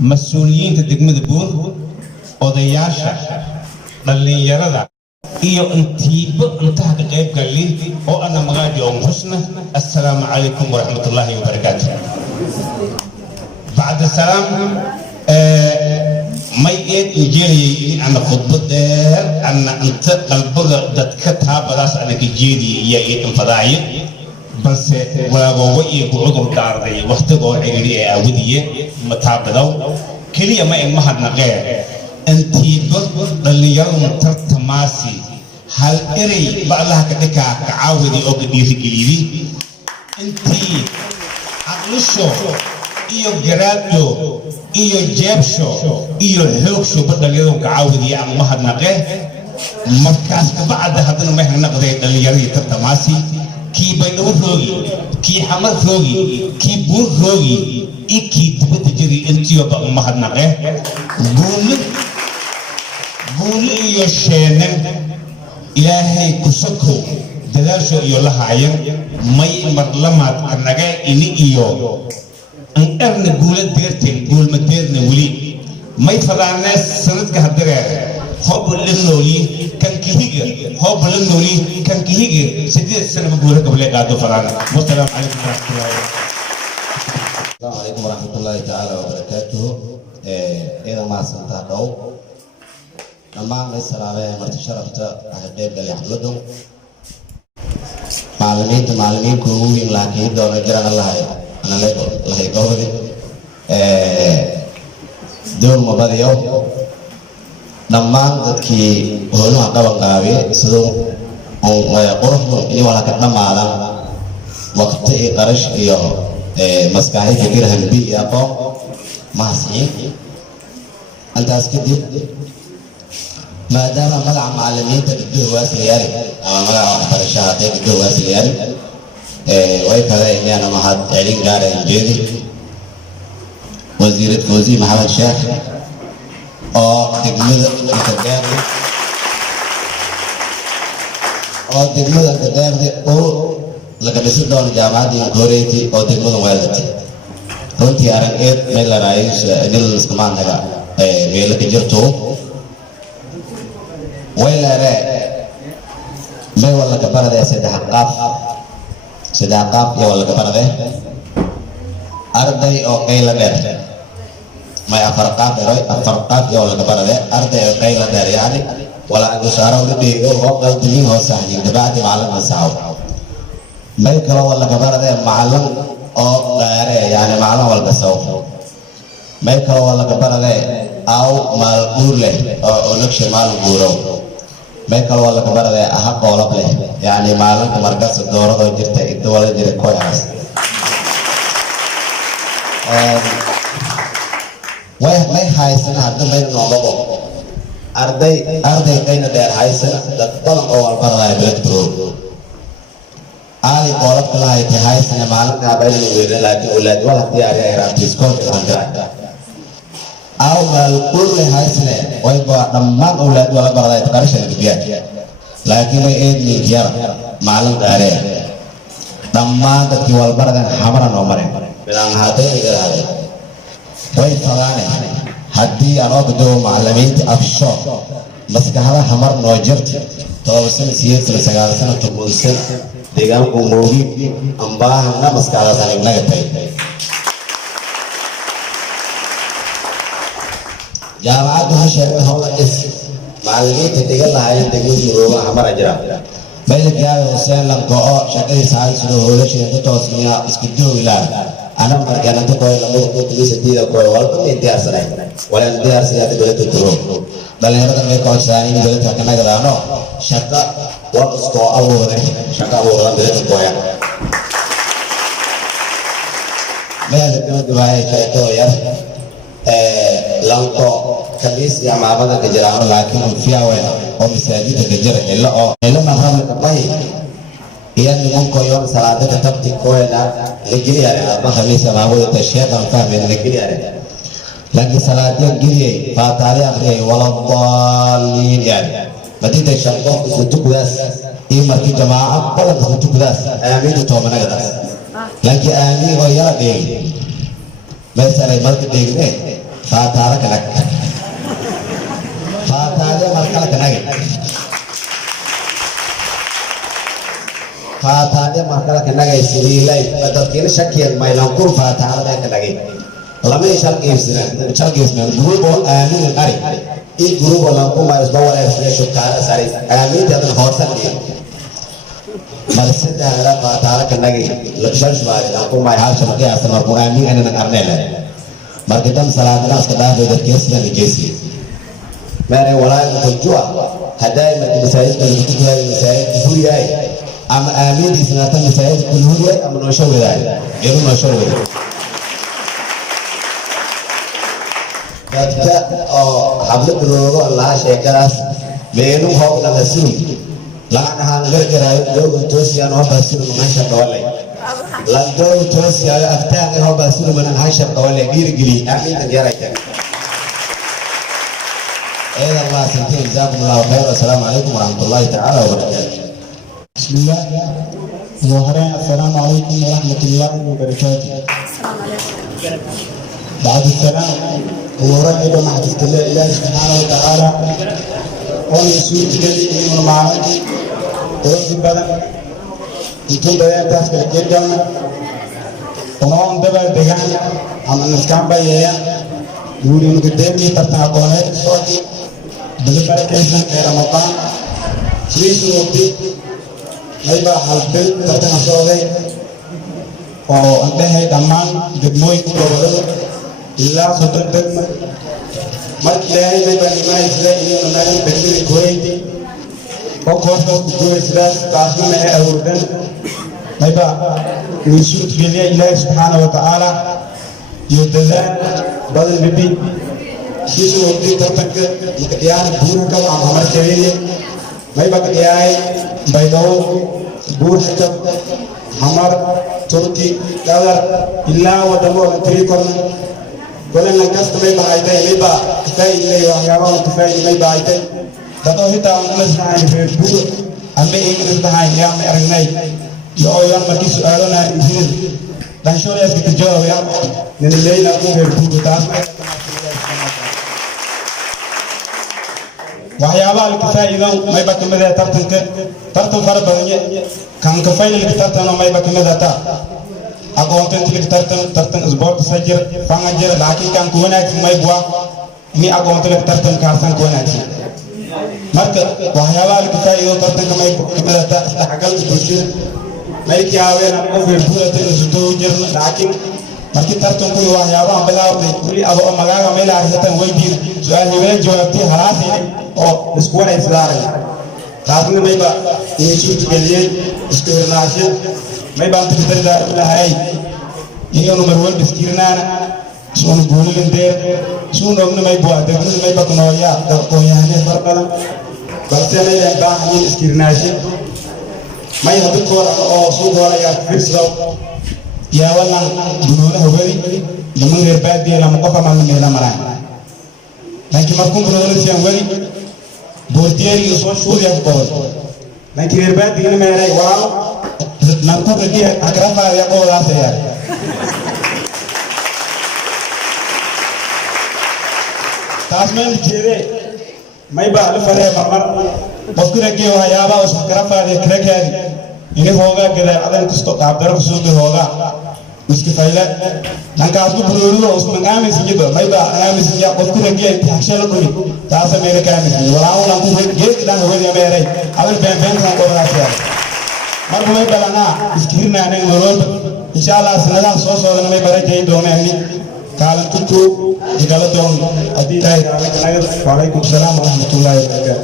mas-uuliyiinta degmada buur odayaasha dhallinyarada iyo intiiba intaha ka qayb galin oo ana magaaji oo xusna assalaamu calaykum waraxmatullaahi wabarakaatuh bacda salaam may eed injeeliyay ana khudbad dheer ana inta qalbiga dadka taabadaas ana ka jeediyay iyo eedan fadaaye balse walaagowa iyo cudur daarday waqtigoo ciriiri ee aawadiye ma taabadaw keliya ma in mahadnaqee intiiba dhallinyaradu tartamaasi hal erey bacdaha ka dhikaa ka caawidi oo ka dhiirigeliyey intii aqlisho iyo garaadyo iyo jeebsho iyo xoogsho dhallinyaradu ka caawidiyey aan mahadnaqee markaas kabacda haddana ma hanaqday dhallinyaradii tartamaasi kii baydhabo roogi kii xamar roogi kii buur roogi iyo kii dibadda jiri intiyoba mahadnaqee guuli iyo sheenan ilaahay ku sokow dadaasho iyo lahaayan may marlamaad anaga ini iyo an erna guula deerteen guulma deerna weli may fadaanee sanadka hadiree hooba la nooli kan kihiga hooba la nooli kan kihiga 8 sano guula gable qaado fadaana wassalaamu calaykum waraxmatullaahi السلام عليكم ورحمة الله تعالى وبركاته. إذا ما سنتها دو لما ليس رابع مرت شرفت أحباب اللي حلدهم معلمين كروين لكن دون جران الله أنا لا يقول دون مبادئه لما تكي هونو أكبر قوي سدوم قرف ini wala kat malam waktu qarash iyo maskaxi fikir hanbi yaqo maasi antaas kadib maadaama magaca macallimiinta gabdhuhu waa siyaari ama magaca waxbarashada hadday gabdhuhu waa siyaari way kale inaan mahad celin gaareen jeedi wasiirad fawzi maxamed sheekh oo degmada kadaarde oo laga dhisi doono jaamacadii Goreyti oo degmada Weelati runtii arageed meel la raayay inil iskamaanaga meel ka jirto weelare meel wala ka barade saddex qaab iyo wala ka barade arday oo qayla dheer may afar qaab iyo wala ka barade arday oo qayla dheer yani wala adu saaro dhigo oo qalbiin hoosahay dabacdi macallin saaw may kala wala ka barade macallin oo gaare yani macallin walba sawf may kala wala ka barade aw mal guurle oo naqsh mal guuro may kala wala ka barade aha qolab leh yani macallin markaas doorado jirta inta wala jira kooxaas way haysan hadda may noqdo arday qayna dheer haysan dad badan oo walba raay beledro ali qolab kala ay haysan maalinka bayna weerar laakiin walaad wala diyaar ay raabtis kool handra aw mal kulli haysan way ba dhammaan walaad wala baraday qarshan biyaad laakiin way eedni yar maalin gaare dhammaan dadkii wal baradan xamaran oo maray bilaan haday garaade way falaane haddii aan ogdo macallimiinta afsho maskaxda hamar noo jirta 7 sano 9 sano tobulsan deegaanku moogi ambaahana maskaxdaas aan inaga tahay jaamacaddu hasheegay howla is macallimiinta dhigan lahaayeen degmada rooba hamara jira bayligaay Hussein lanko oo shaqadiisa ay soo hoolashay toosniya isku doowilaan أنا مرجعنا تقول لما تقول تليس تيجا كوي والله انتهار سنة ولا انتهار سنة تقول تدرو بل هذا كم يكون سنة تقول تكنا كذا شكا وقصة أول شكا أول تقول تقويا ما هذا كم دواعي شيء يا لانكو كبيس يا معبد كجرام لكن في أول أو مساجد كجرا إلا ما هم كباي yang dengan koyon salat tetap dikoyna legili ada apa kami sama itu syekh kan kami legili ada lagi salatnya gini fatihah akhir waladhdallin ya berarti tersangkut untuk belas ini marki jamaah apa lagi untuk belas amin itu cuma mana lagi amin oh ya deh biasa marki deh faataada ka nag faataada markale ka nagi faataada markale ka nagay sidiilay dadkiina shakiyad maylan kun faataada ka nagay lama shalgiisna gruubo aamin ari in gruubo lankuma isdawara isleesho kaara sari aamintadan hoosan iyo malsada ala faataada ka nagay shalshbaari lankuma haasha markiyaasa markuu aamin anana arneela marka dam salaadana iska dhaafay dadkiisna nigeesi maana walaaga kujua haday markii masaajidka lagu tukayo masaajidka huriyay ama aamintiisna tan masaajidka huriyay ama noo shawadaay iyadoo noo shawadaay dadka oo xablad looga laa sheekadaas meenu hoola rasuul laanahan gargaraayo doogo toosiyaan oo baasul maasha dawalay la doogo toosiyaan aftaan oo baasul maasha dawalay dhiirigeli aaminta yarayta إلى الله سنتين جزاكم الله خير والسلام عليكم ورحمة الله تعالى وبركاته. بسم الله ظهرين السلام عليكم ورحمة الله وبركاته. بعد السلام ورد مع تستمع الله سبحانه وتعالى ونسوي تجلي من المعارك ورد بدن يكون بيان تاسك الجنة ونوم دبر دهان عم نسكان بيان يقولون قدامي ترتاحون صوتي بالنسبة كيسنا كرمضان شريك وقتي هيبقى حلبل ترتاح صوتي وانتهي دمان دموي كبرد إلا صدر دم مركلاي هيبقى ما يسرائي ونالي بكير كويتي وكوفو كوي سراس تاسنا مه أوردن هيبقى نشوت جليا إله سبحانه وتعالى يدزان بدل بيبي شيء وقتي ترتك مكديان بورا كم عمر كبير ما يبقى كدياي بيدو بور حكم عمر تركي كذا إلا ودمو تريكون كلنا نكست ما يبقى عيتين ما يبقى كفاية اللي وحياة كفاية ما يبقى عيتين تطوع هتا مسنا عن في بور أمي إنجلس بهاي يا أمي أرناي يا أيام ما كيس أرونا إنجيل dan shole es que yo ya en el ley la mujer puta waxyaaba alkifaa'idan may ba kamid ah tartan fara badan kan ka faylay tartan may ba kamid ah aqoontan tilik tartan sport sajir fanga jira laakiin kan ku wanaagsan may bua ni aqoontan tartan ka san ku wanaagsan marka waxyaaba alkifaa'idan tartan may kamid ah isdhaxgal bulshada may kiyaaween oo weerbuurta isdoo jirna laakiin markii tartan ku waxyaabaan bilaabay kuli aba magaga meel arsatan weydiin su'aal weyn jawaabtii halaasi oo isku wareysaaray taasna may ba inuu tigaliye isku hirnaashin may ba tirtada ilaahay inuu marwal biskirnaan soon guulin deer soon ogna may bua degna may ba kunooya dadkooyahane farqalan balse may baahan iskirnaashin ما يهبطوا أو صوبوا يا فيسلو يا والله بنونا هوري لمن غير بعد يلا مقفى ما من هنا مران لكن ما كون بنونا سيان وري بورتيري يسوع شو يا بقول لكن غير بعد يلا ما يراي واو نانتو بدي أكرم يا بقول أسيا تاسمين كذي ما يبغى الفريق ممر بفكر كي هو يابا وسكر فادي كركادي إنه هوجا كذا على الكستو كابدر كسوق هوجا مسك فايلة نكاسو برولو اسمه كامل سجيبه ما يبغى كامل سجيا بفكر كي تحشل كوني تاسا ميرا كامل سجيا وراو لانكو في جيت كذا هو يا ميرا أول بين سانكو راسيا مر ما يبغى لنا سكيرنا أنا نورول إن شاء الله سنلا سوسو لنا ما يبغى جاي دومي أني كلام تكو جالتون أدي تاي وعليكم السلام ورحمة الله وبركاته.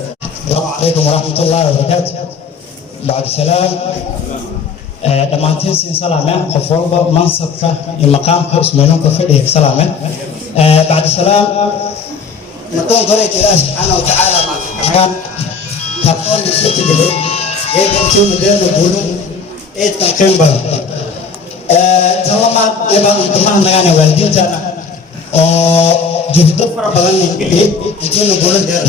السلام عليكم ورحمة الله وبركاته. بعد السلام دمانتين سين سلامة خفوضة منصفة المقام اسمه كفدي سلامة بعد السلام نكون قريت الله سبحانه وتعالى مع تكون نسيت جلي إيه بنتون مدير نقولوا إيه تكمل تمام يبقى تمام نعاني والدين تنا جهد فربان نقولي نتون نقولوا ده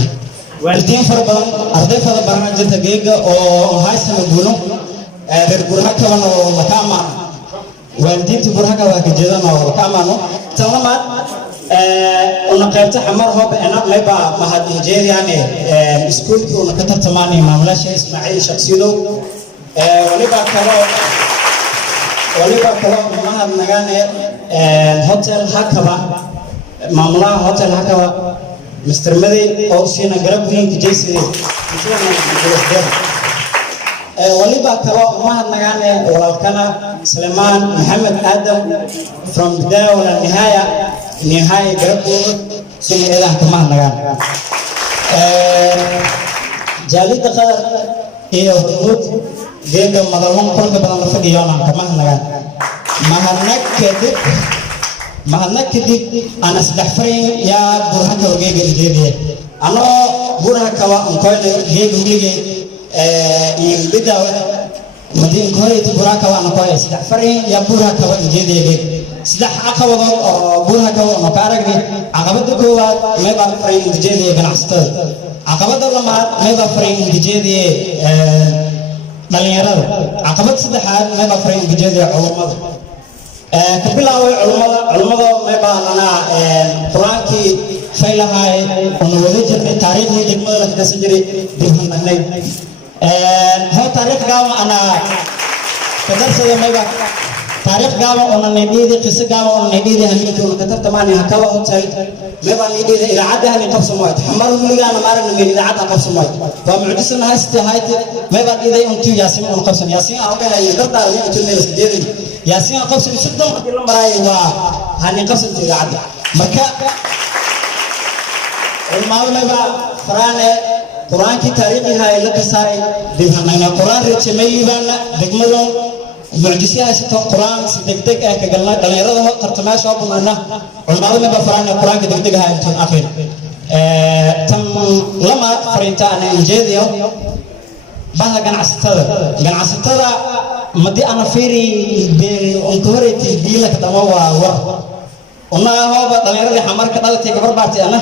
والدين فربان أرضي فربان جت جيجا أو هاي سنة نقولوا بربرها كمان أو مكامان والدين تبرها كمان كجدا أو مكامانو تمام أنا قلت حمر هو أنا ما يبقى مهد نيجيريا يعني سكول كنا كتبت ماني مملاش إسماعيل شخصيلو وليبقى كلام مهد نجاني هوتيل هكذا مملا هوتيل هكذا مستر مدي أو سينا قرب هين تجيسي وليبقى كلام مهد نجاني ولو كان سليمان محمد آدم from بداية ولا نهاية قربه سنة إذا كمان نجان جاليد قدر إيه وردود جيجا مدلون كل كبرنا نفدي يونا كمان نجان مهنك كده أنا سدحفرين يا برهك وجيجا الجديد أنا برهك وأنكوين جيجا يبدأ مدين كوري تبرهك وأنا كويس سدحفرين يا برهك وإنجيل سدح عقبة برهك وأنا كارجني عقبة كوا ما يبقى فرين إنجيل بنعستر عقبة لما ما يبقى فرين إنجيل مليارات عقبة سدحات ما يبقى فرين إنجيل علومات كبلاوي علومات ما يبقى لنا فرانكي فيلهاي ونوذج تاريخ دقمة لتسجري دقمة نهاي هو تاريخ قام أنا كدرس ما يبقى تاريخ قام أنا نديد قصة قام أنا نديد هنيك وكتبت ماني هكذا هوتيل ما يبقى نديد إذا عدها هني قبض موت حمر اللي أنا ما أعرف إذا عدها قبض موت فمعجزنا هاي استهايت ما يبقى إذا أنتوا ياسين قبض ياسين أو كذا يقدر عليه أنتوا الناس جديد ياسين قبض بشدة كل مرة وهني قبض إذا عدها مكة الماضي ما يبقى فرانة قرآن كي تاريخي هاي لك ساي دهنا قرآن رتشمي بنا دقملون معجزة هسه قرآن دقدق كقلنا دليره ترتمى شاب منا الماضي ما بفرانة قرآن كدقدق هاي تون أخير تم لما فرنتا أنا إنجيليو بها جن عسترا مدي أنا فيري بانتوريتي ديلك دموا ور وما هو دليره حمر كذا تيجي بربعتي أنا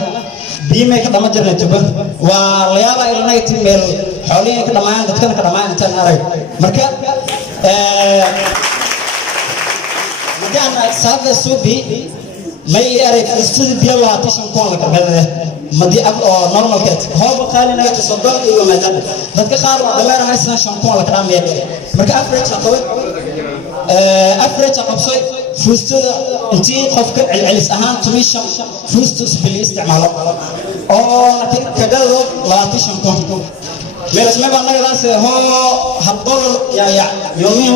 بيمة كده ما جرنا تبه والليابة إلنا يتميل حوالين كده معانا دكتور كده معانا أنت ناري مركب مدي أنا سافر السوبي ما يعرف استدي بيلا تشان كون لك هذا مدي أب أو نورمال كات هو بخالي نايت صدق إيوه مدام دتك خار دمير هاي سنة شان كون لك رام يد مركب أفريج أقوي أفريج أقبصي فوستو أنتي خفك العلس أهان تمشي فوستو سبلي استعماله أو كدلو لا تشان كون ميرس ما بنا راس هو حضر يا يومين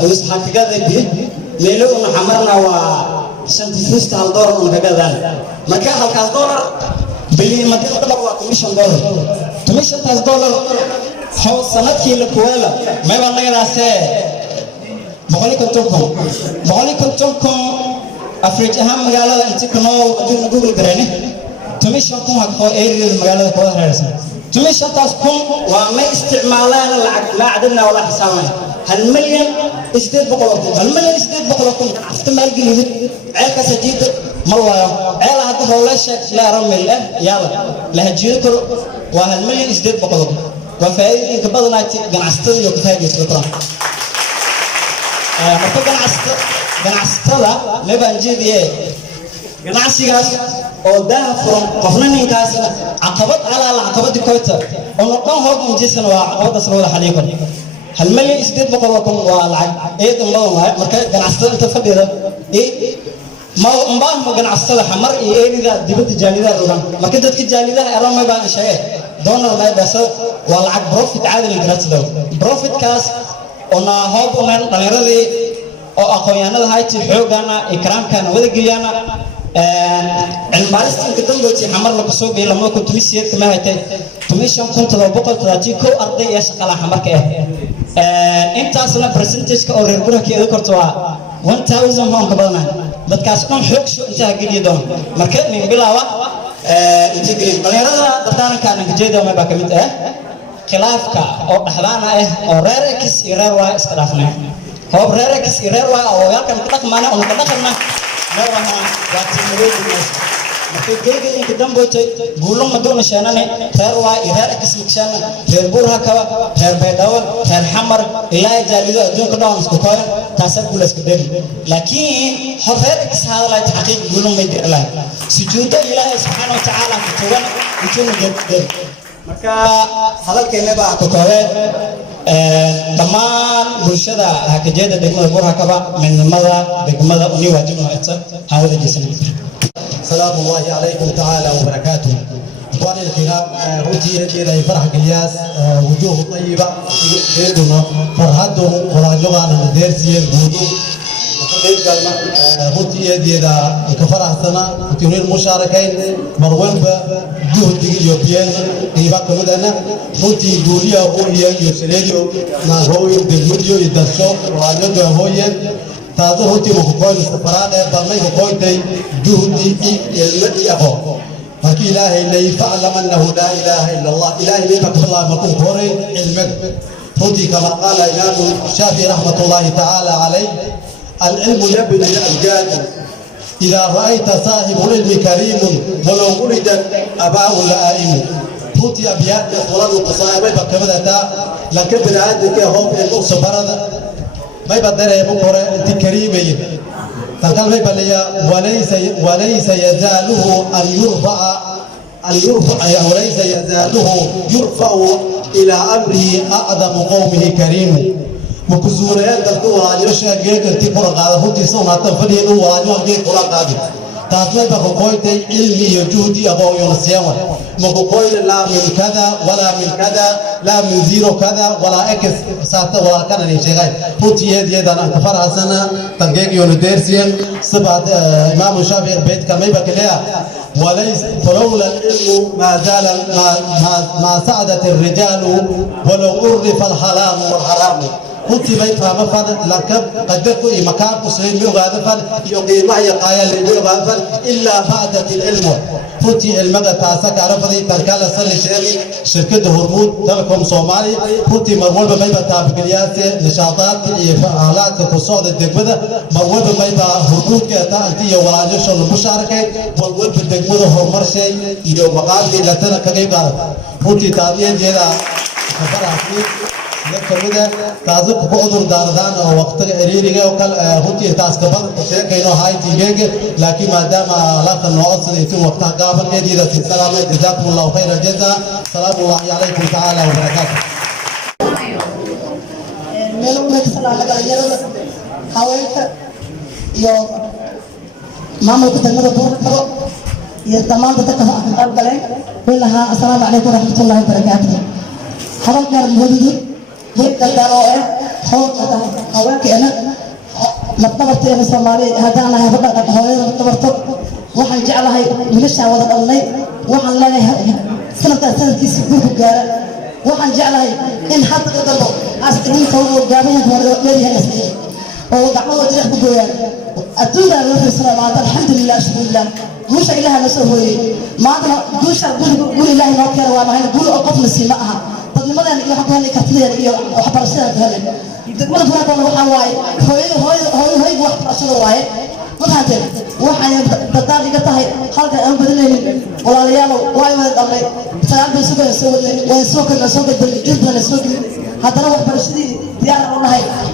فوست حقيقة ذي ميلو محمرنا و سنت فوست هالدور من كذا مكان $1 بلي ما تقدر تمشي $1 هو سنة كيلو كولا ما بنا راس بقولي كنتم أفريج أهم مجال أنت كنوا أجون جوجل جراني تمشي كم هكو إيريز مجال كوه هرسان تمشي تاسكم وما استعمالنا لا عدنا ولا حسابنا هالمليون استيد بقولكم استعمال جديد عيك سجيد مرة عيل هذا هو لا رمي له يلا لهجيك وهالمليون استيد بقولكم وفائدة كبدنا جناستي وكتاج يسقطنا مرتبط جناستلا ما بنجيبه جناسيغاس oo daa furan qofna ninkaas caqabad ala caqabad koyta oo qan hoob injisan waa caqabada soo xaliiqan hal malyan isdeed boqol waa lacag ee dambada waa marka ganacsatada inta fadhida ما أمبارح ganacsatada xamar iyo eedida dibadda jaalida rogan marka dadka jaalidaha ay ma baan sheegay doonar ma baasoo waa lacag profit caadi la garadsado profit kaas ona hoob una dhalinyarada oo aqoonyahanada hayti xoogana ikraamkana wada geliyana المارست إنك تنبغي حمر لك سوق إلى ما كنت مسير كما هتي تمشي كنت لو بقول تراتي كو أرضي يا شقلا حمر كه أنت أصلا برسنتج كأورير كي ذكرتوا 1000 هم قبلنا بتكاسكم حق شو أنت هجيني دون مركب من بلاوا أنت قريب بليرة دتانا كان جيدا ما بكمت خلافك أو حلانا أو ريركس إيروا إسكرافنا هو ريركس إيروا أو يالكم كتك مانا أو كتك ما مرحبا markay geega inka damboytay guulo madoona sheenane reer waa reer kismikshana reer buurha kaba reer beedawal reer xamar ilaa jaalido adduunka dhan isku kooyan taasoo guul iska dheeri laakiin reer ishaadalay xaqiiq guulo ma dirlaa sujuuda ilaahay subhanahu wa ta'ala ku tugan inuu geed marka hadalkeena baa ku koobay dhammaan bulshada hakajeeda degmada buurha kaba midnimada degmada uni waajibno inta hawada jeesanay سلام الله عليكم تعالى وبركاته. إخواني الكرام روتي إلى فرح قلياس وجوه طيبة جدنا فرحتهم وراجعوا عن الدرسية الجودو روتي إلى كفرح سنة وتنين مشاركين مروان بجهد يوبيان إيباك مدنا روتي جوليا هويا يوسليو ما هو يدرسو يدرسو وراجعوا هويا تازه هوتي مخوان السفران برمي مخوانتي جهدي المدي أخو فكي إله إلا فاعلم أنه لا إله إلا الله إله إلا الله مكون كوري علمك هوتي كما قال إمام الشافعي رحمة الله تعالى عليه العلم يبني الأمجاد إذا رأيت صاحب العلم كريم ولو ولد أباه لآئم هوتي أبيات القرآن القصائر ما يبقى لكن بالعادة كهو في الأقصى برد ما يبدل يبقى أنت كريمة تقال ما يبلي وليس يزاله أن يرفع وليس يزاله يرفع إلى أمره أعظم قومه كريم مكزوريات تقول على يشاء جيك تقول قاعد هوتي سونا تفرين وراجع جيك ولا قاعد تاسمع بقولت علمي يجودي أبو يونسيان مقولت لا من كذا ولا من كذا لا من زيرو كذا ولا إكس سات ولا كان نيشجاي هوتي يد أنا كفر حسنا تنجيك يونديرسيان سبعة إمام الشافعي بيت كم يبكلها وليس فلولا العلم ما زال ما سعدت الرجال ولو عرف الحلال والحرام كنت بيت فما فن لكب قدرت مكان مسلم يغادفن يقيم معي قايل يغادفن إلا فادت العلم كنت المدى تاسك عرفني تركال سل شيري شركة هرمود تلكم صومالي كنت مرمول بميبا تابقليات نشاطات إفعالات كصعود الدقمدة مرمول بميبا هرمود كأتا أنتي وراجش المشاركة مرمول بالدقمدة هرمر شيء يوم مقابل لتنا كغيب عرف كنت تابعين جيدا كفر كمدة تازق بعذر داردان أو وقت عريري أو كل هوتي تاسكبان شيء كينو هاي تيجي لكن ما دام علاقة نوعص يتم وقتها قابل جديدة السلام جزاكم الله خير الجزاء سلام الله عليكم تعالى وبركاته. ملوك السلام عليكم حاولت يوم ماما كتنمر بوركو يتمام بتكفى قبلين كلها السلام عليكم ورحمة الله وبركاته. حاولت نرمي هيك الدروء حوض هواك أنا مرتبط في الصومالي هذا أنا هبدأ هواي مرتبط وحن جعلها ملشة وضع الله وحن لا سنة تسبوه جارة وحن جعلها إن حتى تضرب أسترين كونوا جامعة وريها نسيج وضعوا وجه بقويا أتونا الله السلام عليكم الحمد لله شكر الله مش إله نسوي ما أدرى دوش قول الله نوكر وما هي قول أقف نسيمها لماذا يحبون كثير وحبر السنة هذا تقول هناك وحواي هاي وحبر السنة واي مثلا وحنا بدار قطعي خالد أنا بدلني ولا ليالو واي ما أمري سأل بسوق بالجد من السوق هذا هو وحبر السنة ديار الله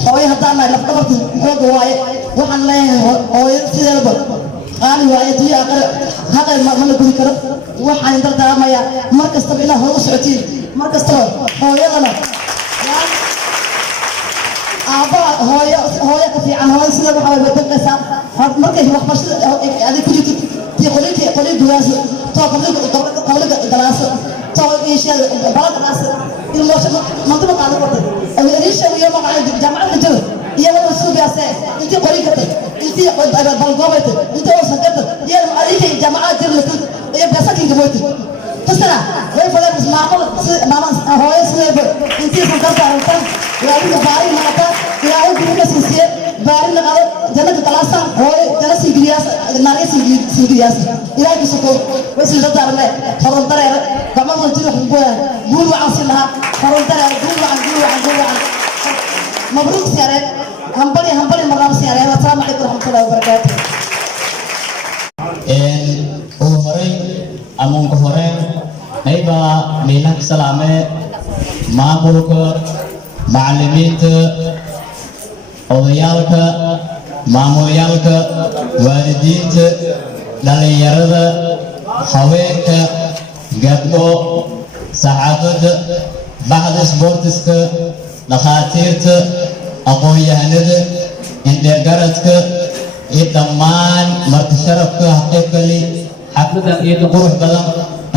هاي هذا أنا لفترة فوق واي وحنا لا هاي سيدنا قال واي تيجي هذا ما نقول كذا وحنا ندرد ما يا مركز تبينا هو سعتين مركز ترى هوينا هويا كفي عن هوي سيدا بحاول بدقسا مركز وحبش هذه كل تقولي دواس قبل جلاس تقول إيش بلد جلاس الموش منطقة على الوقت الريش ويوم على جامعة الجو يا ولد السوق يا سيد أنت قري كتير أنت بالقوة أنت وسكت يا عليك جامعة الجو يا بسكت جبوت تسرع وين فلان معقول ماما هو يسوي انتي فكرت عرفتها يا ابن باري ماتا يا ابن بس يصير باري لقى جنة ثلاثة هو جنة سيجرياس ناري سيجرياس إلى كسكو بس اللي دار له فرن ترى كمان قلت له قول وعصلها فرن ترى قول وعن مبروك سيارة همبلي مرام سيارة السلام عليكم ورحمة الله وبركاته. unka hore ayba meelah salaame maamulka macallimiinta odayaalka maamulayaalka waalidiinta dhalinyarada haweenka gabdho saxaafadda baxda sportiska dhakhaatiirta aqoon-yahanada indheergaradka iyo dhammaan marti sharafka qaybgali xafladan iyada qurux badan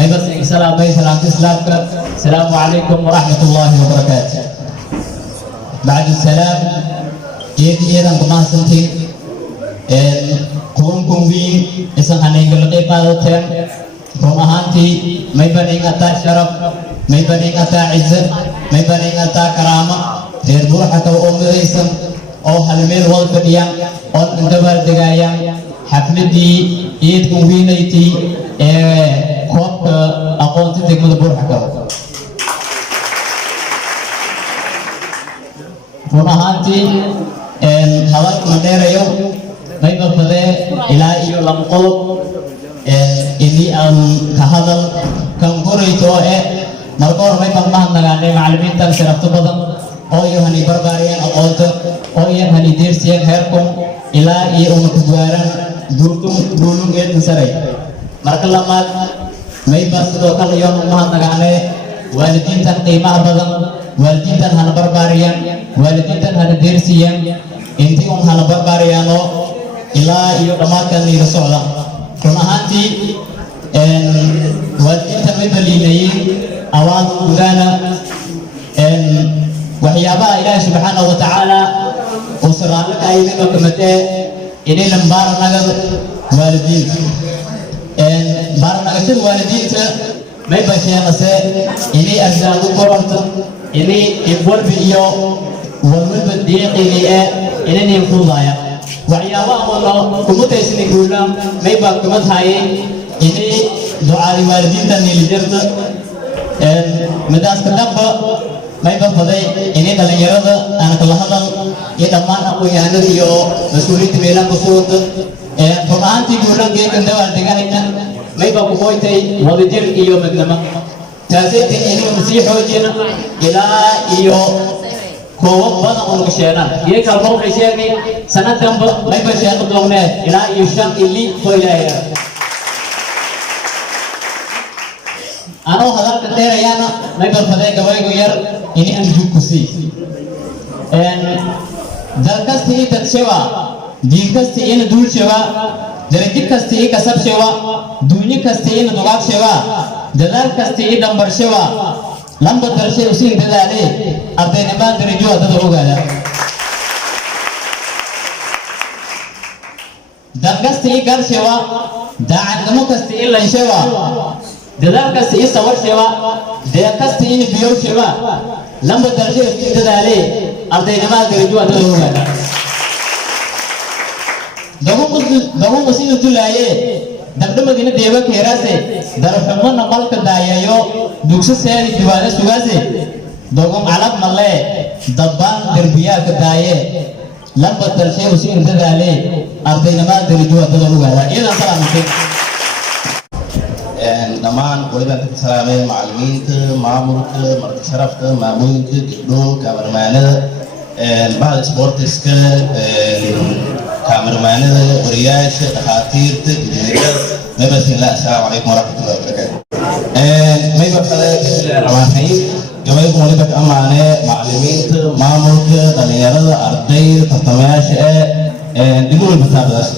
aybas salaamay salaamta islaamka asalaamu calaykum waraxmatullaahi wabarakaatu bacdu salaam iyada kumahadsantiin kuwankun wiin isan hanaygala qayb qaadateen run ahaantii may banin ataa sharaf may banin ataa cize may banin ataa karaama reer buuxa kale oo midaysan oo hal meel wada fadhiyaan oo dabaaldegayaan xafladii ciidkan wiinaytii ee koobka aqoonta degmada buuxa kale run ahaantii hadalka ma dheerayo may bafadee ilaa iyo lama qodob ini aan ka hadal kan korayto marka hore may baan mahadnagaanay macallimiintan sharafta badan oo iyo hani barbaariyeen aqoonta oo iyo hani deersiyeen heerkum ilaa iyo una ku gaaran duulun geedin saray marka lamaad may baan sidoo kale iyo mahadnagaanay waalidiintan qiimaha badan waalidiintan hana barbaariyeen waalidiintan hana deersiyeen intii un hana barbaariyaano ilaa iyo dhammaadkan niida socda run ahaantii waalidiintan may baliinayeen awaad gudaana waxyaabaha ilaahi subxaanahu watacaala uu saraanaka aydiba kamadee inay lambaaranaga waalidiinta baaranagashada waalidiinta may basheenase inay arsaadu koranta inay walba iyo walwalba deeqini inay fududaaya waxyaabaha walo kumutaysani guula may baa kumad haayay inay ducaadi waalidiinta niilijarta midaaska dhanba may bafaday inay dhalinyarada aan kala hadal iyo dhammaan aqoon-yahanada iyo mas-uuliyiinta meelaha kusuuda run ahaantii guulan geekan dabaaldegahayna may baa ku qoytay wadajir iyo midnimo taasayta inaynu sii xoojina ilaa iyo koobab badan oo lagu sheegaan iyo kalba waxay sheegay sanadanba may ba sheego doonee ilaa iyo 5 ili oo ilaahay anoo hadalka dheerayana may balfaday gabaygu yar ini aan jugku sii dalkasta iyo dadshewa diin kasta iyo duul shewa darajo kasta iyo kasab shewa duunyo kasta iyo dugaag shewa dadaal kasta iyo dambar shewa lamba darshay usiin dadaale ardaynimada darajo dad ogaada dalkasta iyo gal shewa daacadnimo kasta iyo lan shewa dadaal kasta iyo sawir shewa deeq kasta iyo biyo shewa lamba darshay usiin dadaale ardaynimada darajo dad ogaada dagu usiin dulaaye dabdhamadina deeba keeraase darafamana malka daayayo dugsi seeri dibaana sugaase dogom calab malle dabbaan derbiyaaka daaye lamba dalshay usiin dadaale ardaynimada darajo dad ogaada iyadan salaamtay dhammaan waliban ka salaamay macallimiinta maamulka marti sharafka maamooyinka gabdho kamarmaanada bahda sportiska kamarmaanada wariyaasha dhakhaatiirta injineerada maybasila assalaamu calaykum waraxmatullahi wabarakaatu mayba kale bismillahirrahmaanirrahiim gabaygu waliba ka amaane macallimiinta maamulka dhalinyarada ardayda tartamayaasha dhibul mataabadaas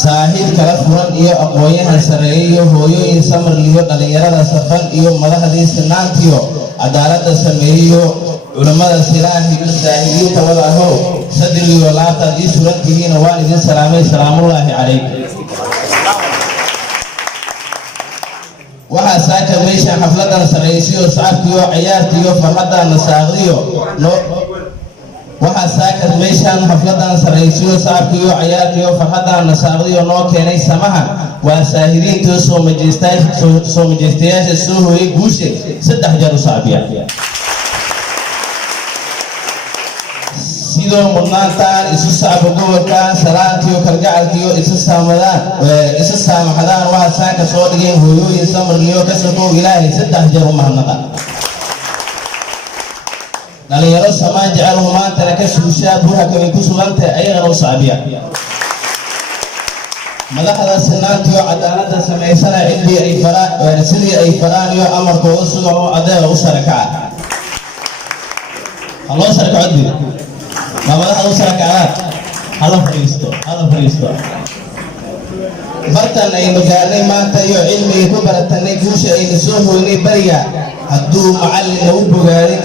saaxiib kala furan iyo aqoon-yahan sareeya iyo hooyooyin samar iyo dhalinyarada safan iyo madaxdii sinaantiyo cadaaladda sameeyo culimmada silaahi iyo saaxiibiinta wada ahow sadrigiyo laabtaad ii surantihiina waan idin salaamay salaamullaahi calaykum waxaa saaka meesha xafladan saraysiyo sacabkiyo ciyaartiyo farxadan nasaaqdiyo waxaa saaka meeshaan xafladan saraysiyo sacabkiyo ciyaartiyo farxadan nasaaqdiyo noo keenay samaha waa saahiriinta soo majeystayaasha soo hooyay guushe 3 jeer u sacbiya sidoo mudnaantaan isu sacba gobolka salaantiyo kalgacalkiyo isa saamaxdaan waxaa saanka soo dhigeen hooyooyin samarliyo ka sokow ilaahay 3 jeer u mahadnaqa dhalinyaro samaan jecel humaantana ka suushaa burhaka ay ku sugantahay ayagana u saabiya madaxda sinaantiyo cadaaladda samaysana sidii ay faraan iyo amarkooda sugan oo adeega u sarakaca الله سرك عدي ما مدح الله سرك عاد هذا فريستو برتن أي مجالي ما تيو علمي كبر التنيجوش أي نسوه وني بريا هدو معلم لو بجاري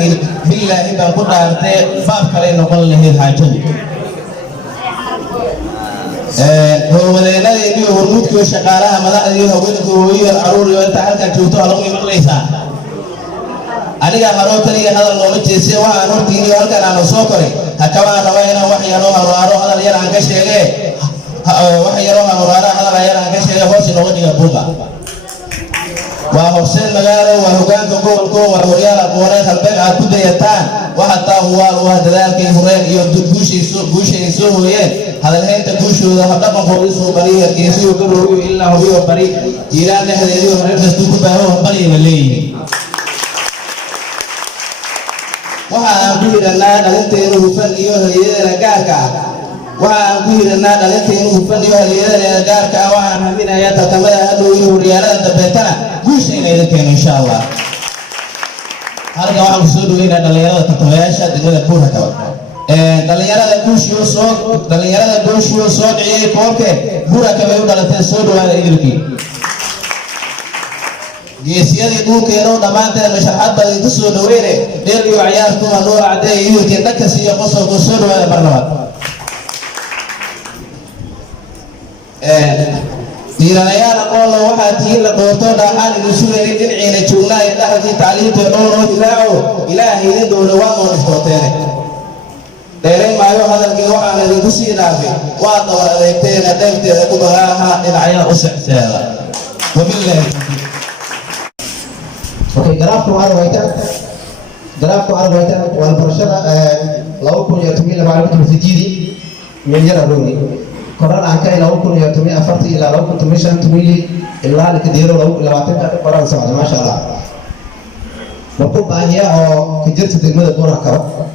بالله إذا كنت أرتي باب كلين نقول له الحاجة هو لينا يبي ورود كيو شغالها مدح يو هوين كيو العرور يو التحرك جوتو على مي مقليسا aniga marootan hadal loo jeesay waxaan hortiini halkan aan soo koray hakaba rabayna wax yaro haraaro hadal yar aan ka sheegay wax yaro haraaro hadal yar aan ka sheegay hoos loo dhiga buuqa waa Hussein magaalo waa hogaanka gobolka waa horyaal aqoonay halbeeg aad ku dayataan waxa taa waa dadaalkay horeen iyo guushiisu hooyeen hadalheynta guushooda habdhaqankooda soo bariya geesiyo garooyo ilaa hubiyo bari jiiraan dhexdeedii hore kastu ku baaho bari la leeyahay waxaan ku yiraahdaa dhalinteenu hufan iyo halyeeyada gaarka waxaan ku yiraahdaa dhalinteenu hufan iyo halyeeyada gaarka waxaan haminayaa tatamada hadhow iyo horyaalada dambeetana guushayna idinkeena insha Allah halka waxaan ku soo dhaweynaa dhalinyarada tatamayaasha degmada Buurhaka dhalinyarada guushiyo soo dhiciyay koobke Buurhaka bay u dhalatay soo dhawaada idilkii geesiyadii dhulkeena dhamaanteen mashaxad badan ku soo dhaweeyay dheer iyo ciyaartu ma loo cadeeyay iyo dadka si qosolka soo dhawaada barnaamij diiranayaan aqoon waxa tii la doorto dhaxal inuu suuleeyay dhinaciina joognaa ee dhaxalkii taaliinta oo ilaaho ilaahay idin dowla waa oo iskooteen dheereen maayo hadalkii waxaan idinku sii dhaafay waa dawar adeegteena dhanteeda ku baaha dhinacyada u socdeeda wabillahi Okay, garaafku arwaytan waa barashada 2018 milyan rooni koran aan ka 2018 ilaa 2025 ilaa la kadiiro 2020 qoran socda ma sha Allah markuu baahiya oo ka jirta degmada Buurhaka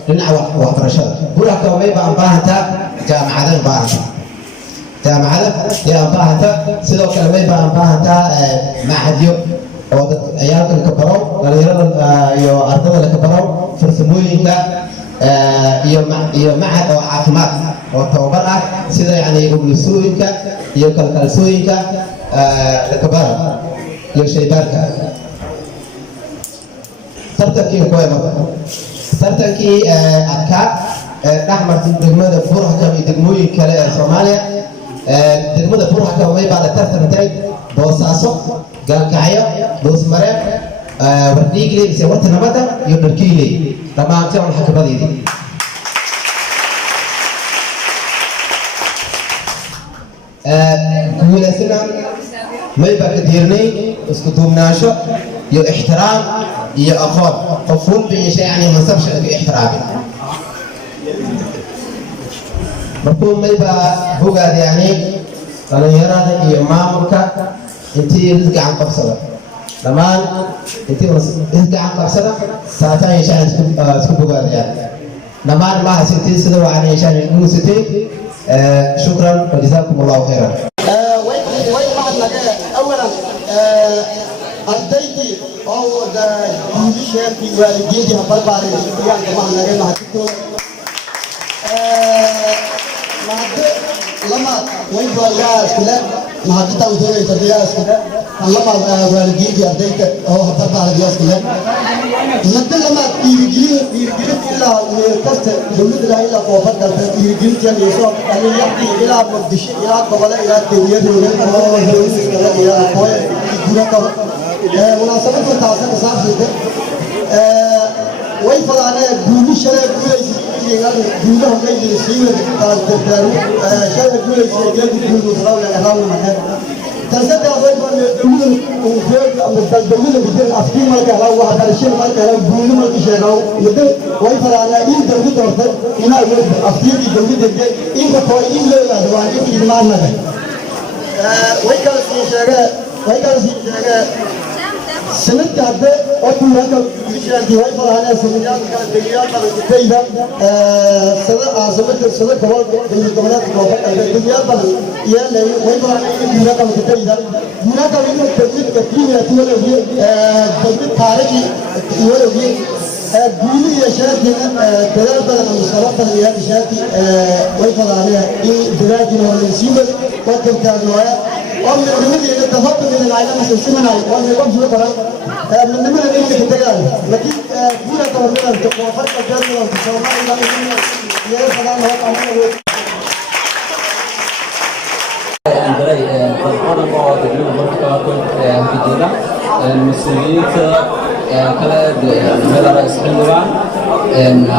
dhinaca wax barashada Buurhaka way baahanta jaamacada sidoo kale way baahanta macahadyo oo dad ciyaalka ka baro dhalinyarada iyo ardada la ka baro farsamooyinka iyo macad oo caafimaad oo tababar ah sida yani umulisooyinka iyo kalkalsooyinka la ka baro iyo shaybaarka tartankii adkaa dhexmartay degmada Buurhaka iyo degmooyin kale ee Soomaaliya degmada Buurhaka way baa la tartantay Boosaaso galkacyo doosmare wardhiigle mise warta nabada iyo dharkiile dhamaanteen waxa ka badiyay guuleysana may baa ka diirnay isku duubnaansho iyo ixtiraam iyo aqoon qofun biishay yani mansab shaqo ixtiraam markuu may baa bogaad yani dhalinyarada iyo maamulka intii gacan qabsada dhamaan intii gacan qabsada saataan yeeshaan isku bogaadayaan dhamaan ma hasintii sida waxaan yeeshaan inuu sitay shukran wa jazakumullahu khairan way اولا ardaydi oo guulisheekii waalidiintii habalbaaray iyaan gamaan naga mahadintooda لما ويجوا الناس كله ما حدث عن ذلك الناس كله لما والدين يرديك أو حضرت على الناس كله نقدر لما يرجعون إلا كست جملة لا إلا فوفر كست يرجعون كان يسوع أن يأتي إلى مقدش إلى قبل إلى تبية ولا إلى قوي يقولون مناسبة التعاون صار جدا ويفضل على جوني شرع جولي جوله هم يجلسون تاج دكتور شرع جولي جلد جول مطلع لهذا المكان تنسد أبوي من الدولة كتير أفكار ما كلا واحد الشيء ما كلا بقول ما كشيء يدو وين فرانا إن دولة تورث إن أفكار دي دولة ده إن كفاية إن لا دوان إن ما نده وين كلا سيجا سنت كذا أكون هذا بيشان ديوان فرانا سنجان كدنيا كذا سنة سنة كوال كمالات كوال الدنيا بل يا لي وين فرانا ديوان كذا ديوان كذا تجد كثير من الدول تجد تاريخي دول بيلي يشاد دلالة على المصطلحات اللي هي يشاد وين فرانا دلالة على السيمبل وكم كانوا ومن النمل اللي تفضل من العالم السمنة ومن الوجه الكرام من النمل اللي كتجان لكن فينا تمرنا التوافق الجانب والتصامات اللي يا سلام هو عمله Andrei, pertama mau tadi berkata kita المسؤولية كلا ملا رئيس حلوان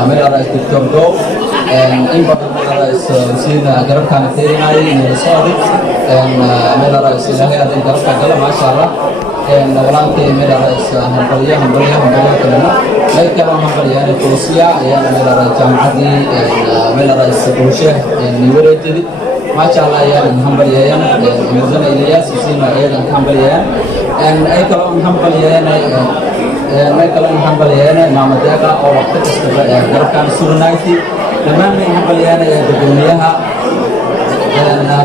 ملا رئيس دكتور دو إن بعد ملا رئيس سينا قرب كان تيرين علي من الصادق ملا رئيس لهي هذا قرب كلا ما شاء الله نولان كي ملا رئيس همبلية كلنا لا كلام همبلية الكروسية يعني ملا رئيس جامعة ملا رئيس كروسية نيوريتي ما شاء الله يعني همبلية مزنا إلياس سينا أيضا همبلية أي كلام همبلية ما كلام همبلية ما مدعك أو وقت استفاء قرب كان سورنايتي لما من همبلية بدنياها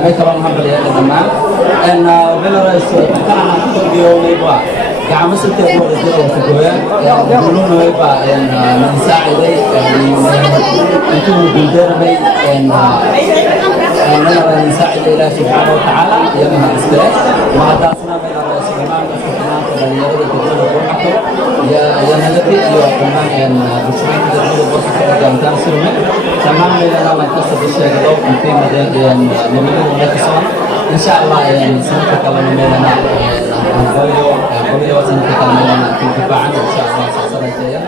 ما كلام همبلية لما أن بلا رئيس كان كل يوم يبغى كعمل ستة أمور كثيرة وفقوية يقولون يبغى أن نساعد أنتم بلدنا أن نساعد الله سبحانه وتعالى يومها الإسلام وهداسنا من الرئيس كمان نفتحنا من يريد كثير وقوعته يا نلقي يا كمان أن بسمعين كثير وقوعته كمان سلمة تمام لنا ما تصل بالشيء قدوم في مدينة نملك ونكسر إن شاء الله يعني سنة كلام لنا كل يوم سنة كلام لنا في دفاعنا إن شاء الله سنة جاية